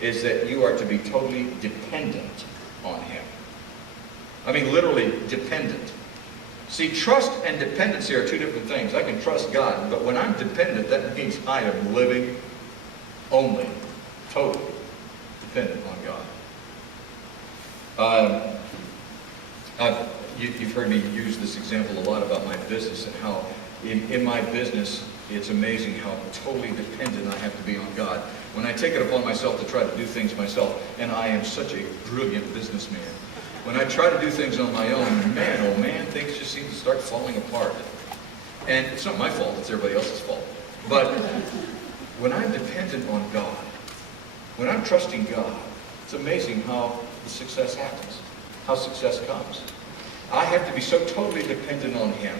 is that you are to be totally dependent on Him. I mean, literally dependent. See, trust and dependency are two different things. I can trust God, but when I'm dependent, that means I am living only, totally dependent on God. You've heard me use this example a lot about my business and how in my business, it's amazing how totally dependent I have to be on God. When I take it upon myself to try to do things myself, and I am such a brilliant businessman, when I try to do things on my own, man, oh man, things just seem to start falling apart. And it's not my fault, it's everybody else's fault. But when I'm dependent on God, when I'm trusting God, it's amazing how the success happens, how success comes. I have to be so totally dependent on Him.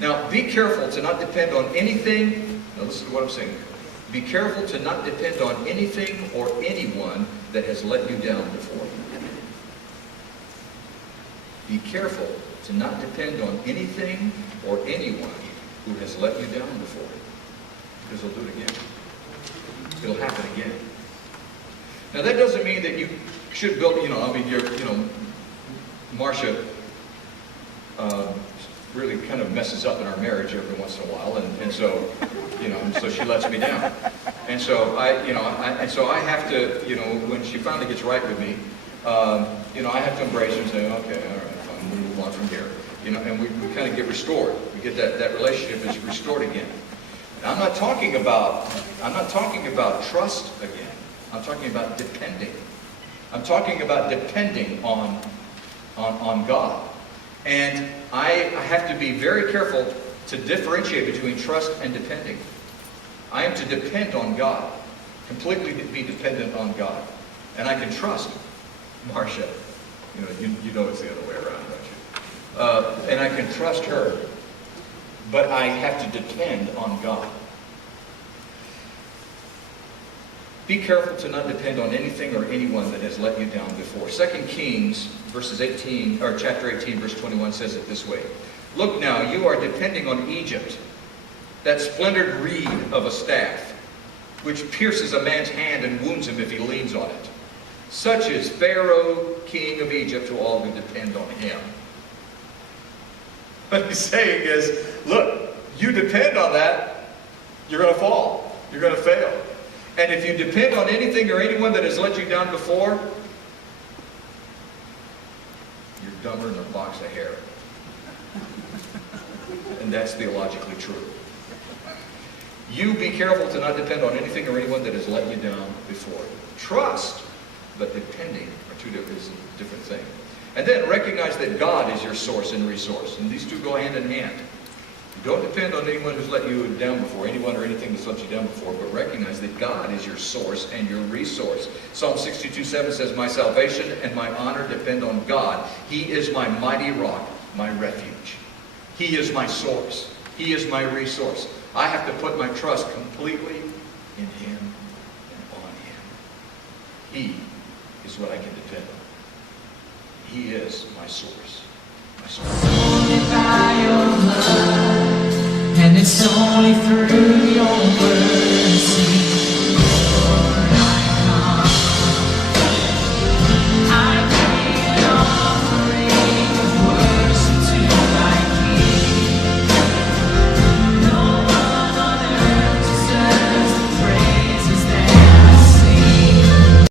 Now, be careful to not depend on anything. Now, listen to what I'm saying. Be careful to not depend on anything or anyone that has let you down before. Be careful to not depend on anything or anyone who has let you down before. Because they'll do it again. It'll happen again. Now, that doesn't mean that you should build, Marcia really kind of messes up in our marriage every once in a while, and so, so she lets me down. And so I have to, when she finally gets right with me, I have to embrace her and say, okay, all right, fine, we'll move on from here. And we kind of get restored. We get that relationship is restored again. And I'm not talking about trust again. I'm talking about depending. I'm talking about depending on God. And I have to be very careful to differentiate between trust and depending. I am to depend on God, completely be dependent on God. And I can trust Marcia. You know it's the other way around, don't you? And I can trust her, but I have to depend on God. Be careful to not depend on anything or anyone that has let you down before. 2 Kings chapter 18, verse 21 says it this way. Look now, you are depending on Egypt, that splintered reed of a staff, which pierces a man's hand and wounds him if he leans on it. Such is Pharaoh, king of Egypt, to all who depend on him. What he's saying is, look, you depend on that, you're going to fall. You're going to fail. And if you depend on anything or anyone that has let you down before, you're dumber than a box of hair. And that's theologically true. You be careful to not depend on anything or anyone that has let you down before. Trust, but depending are two different things. And then recognize that God is your source and resource. And these two go hand in hand. Don't depend on anyone who's let you down before, anyone or anything that's let you down before, but recognize that God is your source and your resource. Psalm 62:7 says, my salvation and my honor depend on God. He is my mighty rock, my refuge. He is my source. He is my resource. I have to put my trust completely in Him and on Him. He is what I can depend on. He is my source. My source. Only by your blood, and it's only through your word.